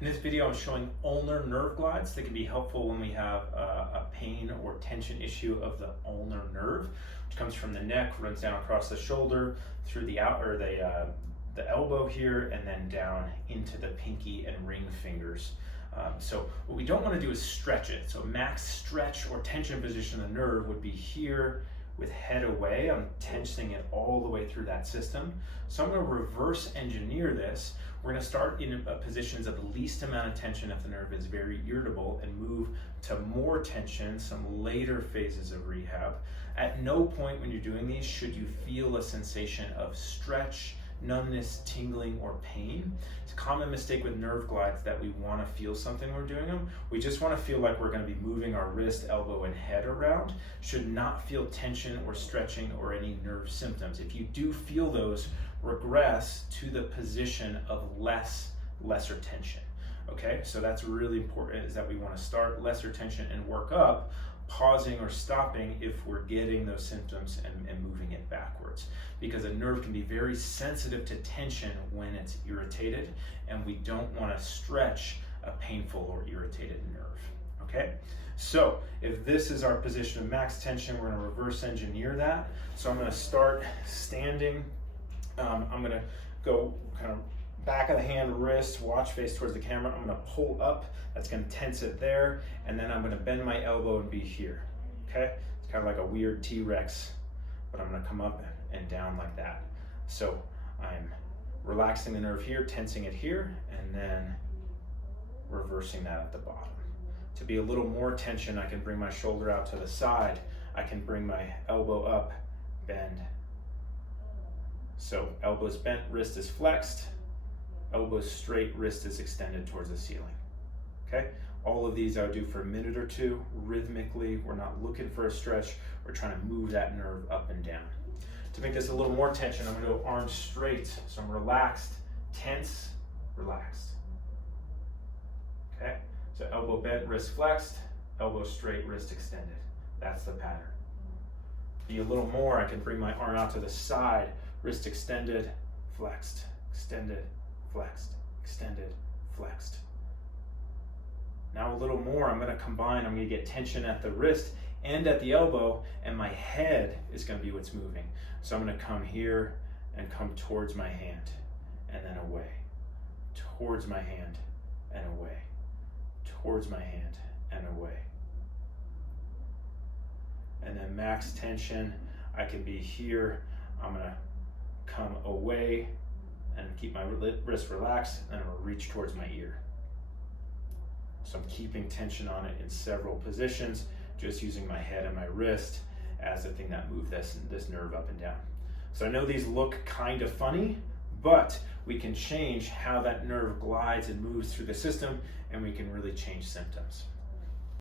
In this video, I'm showing ulnar nerve glides that can be helpful when we have a pain or tension issue of the ulnar nerve, which comes from the neck, runs down across the shoulder, through the the elbow here, and then down into the pinky and ring fingers. So what we don't want to do is stretch it. So a max stretch or tension position of the nerve would be here with head away. I'm tensing it all the way through that system. So I'm going to reverse engineer this. We're going to start in positions of the least amount of tension if the nerve is very irritable and move to more tension some later phases of rehab. At no point when you're doing these should you feel a sensation of stretch, numbness, tingling, or pain. It's a common mistake with nerve glides that we want to feel something when we're doing them. We just want to feel like we're going to be moving our wrist, elbow, and head around. Should not feel tension or stretching or any nerve symptoms. If you do feel those, regress to the position of lesser tension. Okay, so that's really important, is that we want to start lesser tension and work up, pausing or stopping if we're getting those symptoms and moving it backwards. Because a nerve can be very sensitive to tension when it's irritated, and we don't want to stretch a painful or irritated nerve. Okay, so if this is our position of max tension, we're going to reverse engineer that. So I'm going to start standing. I'm going to go kind of back of the hand, wrist, watch face towards the camera. I'm going to pull up. That's going to tense it there. And then I'm going to bend my elbow and be here. Okay? It's kind of like a weird T-Rex, but I'm going to come up and down like that. So I'm relaxing the nerve here, tensing it here, and then reversing that at the bottom. To be a little more tension, I can bring my shoulder out to the side. I can bring my elbow up, bend. So elbows bent, wrist is flexed, elbows straight, wrist is extended towards the ceiling. Okay? All of these I would do for a minute or two, rhythmically. We're not looking for a stretch. We're trying to move that nerve up and down. To make this a little more tension, I'm going to go arms straight. So I'm relaxed, tense, relaxed. Okay? So elbow bent, wrist flexed, elbow straight, wrist extended. That's the pattern. Be a little more, I can bring my arm out to the side, wrist extended, flexed, extended, flexed, extended, flexed. Now a little more, I'm going to combine, I'm going to get tension at the wrist and at the elbow, and my head is going to be what's moving. So I'm going to come here and come towards my hand, and then away, towards my hand and away, towards my hand and away. And then max tension, I can be here, I'm going to come away and keep my wrist relaxed, and I'm going to reach towards my ear. So I'm keeping tension on it in several positions, just using my head and my wrist as the thing that move this nerve up and down. So I know these look kind of funny, but we can change how that nerve glides and moves through the system, and we can really change symptoms.